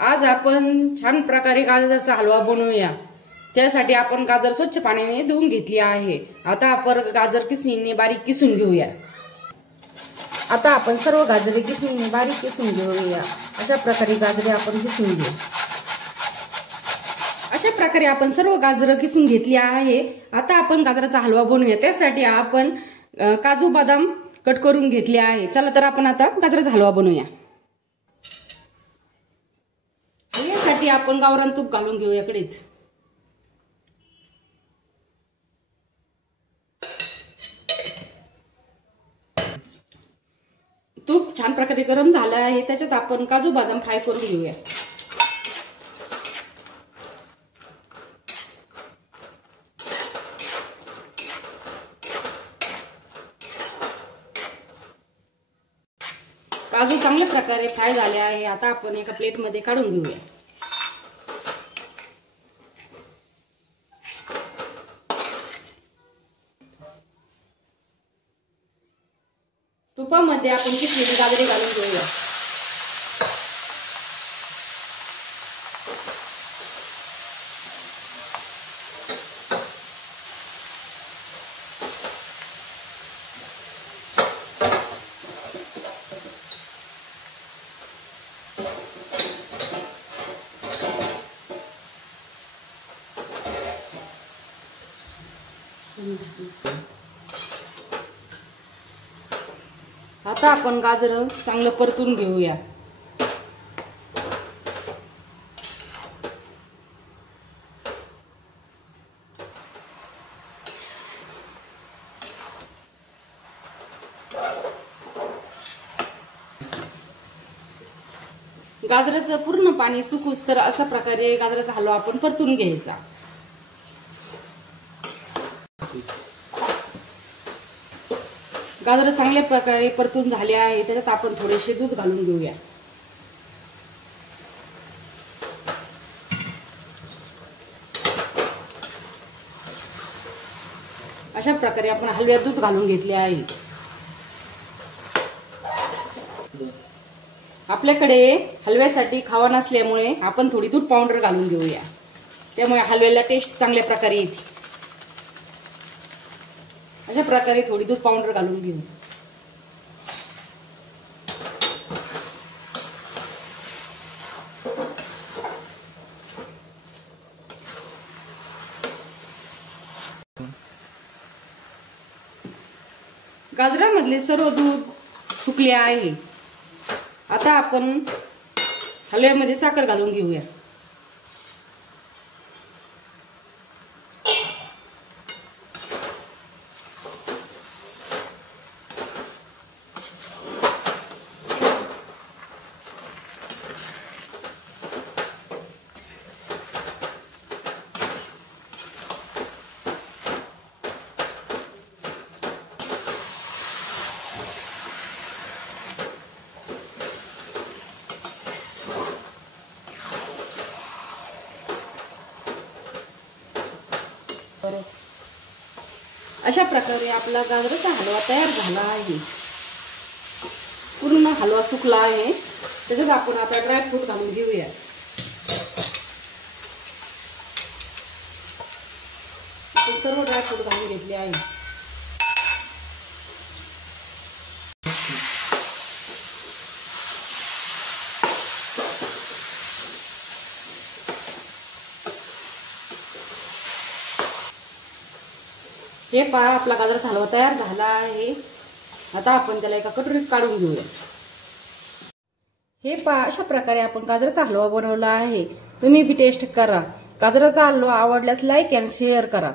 आज आपण छान प्रकारे गाजराचा हलवा बनवूया। त्यासाठी आपण गाजर स्वच्छ पाण्याने धुवून घेतली आहे। आता आपण गाजर किसणीने बारीक किसून घेऊया। आता आपण सर्व गाजरे किसणीने बारीक किसून घेऊया। अशा प्रकारे गाजरे आपण किसून घेऊ। अशा प्रकारे आपण सर्व गाजर किसून घेतली आहे। आता आपण गाजराचा हलवा बनवूया। त्यासाठी आपण काजू बदाम कट करून घेतले आहे। चला तर आपण आता गाजराचा हलवा बनवूया। हलव्यासाठी आपण गावरान तूप घालून घेऊया कढईत। तूप छान प्रकारे गरम झालं आहे। त्याच्यात आपण काजू बदाम फ्राय करून घेऊया। काजू चांगल्या प्रकारे फ्राय झाले आहे। आता आपण एका प्लेट मध्ये काढून घेऊया। तुपामध्ये आपण किसलेली गाजरे घालून घेऊया। आता आपण गाजर चांगलं परतून घेऊया। गाजराचं पूर्ण पाणी सुकूस तर अशा प्रकारे गाजराचा हलवा आपण परतून घ्यायचा। गाजर चांगल्या प्रकारे परतून झाले आहे। त्याच्यात आपण थोडेसे दूध घालून घेऊया। अशा प्रकारे आपण हलव्यात दूध घालून घेतले आहे। आपल्याकडे हलव्यासाठी खावा नसल्यामुळे आपण थोडी दूध पावडर घालून घेऊया। त्यामुळे हलव्याला टेस्ट चांगल्या प्रकारे येते। अशा प्रकारे थोडी दूध पावडर घालून घेऊ। गाजरामधले सर्व दूध सुकले आहे। आता आपण हलव्यामध्ये साखर घालून घेऊया। अशा प्रकारे आपला गाजराचा हलवा तयार झाला आहे। पूर्ण हलवा सुकला आहे। त्याच्यात आपण आता ड्रायफ्रूट घालून घेऊया। सर्व ड्रायफ्रूट घालून घेतले आहे। हे पहा आपला गाजराचा हलवा तयार झाला आहे। आता आपण त्याला एका कटोरीत काढून घेऊया। हे पहा अशा प्रकारे आपण गाजराचा हलवा बनवला आहे। तुम्ही बी टेस्ट करा। गाजराचा हलवा आवडल्यास लाईक आणि शेअर करा।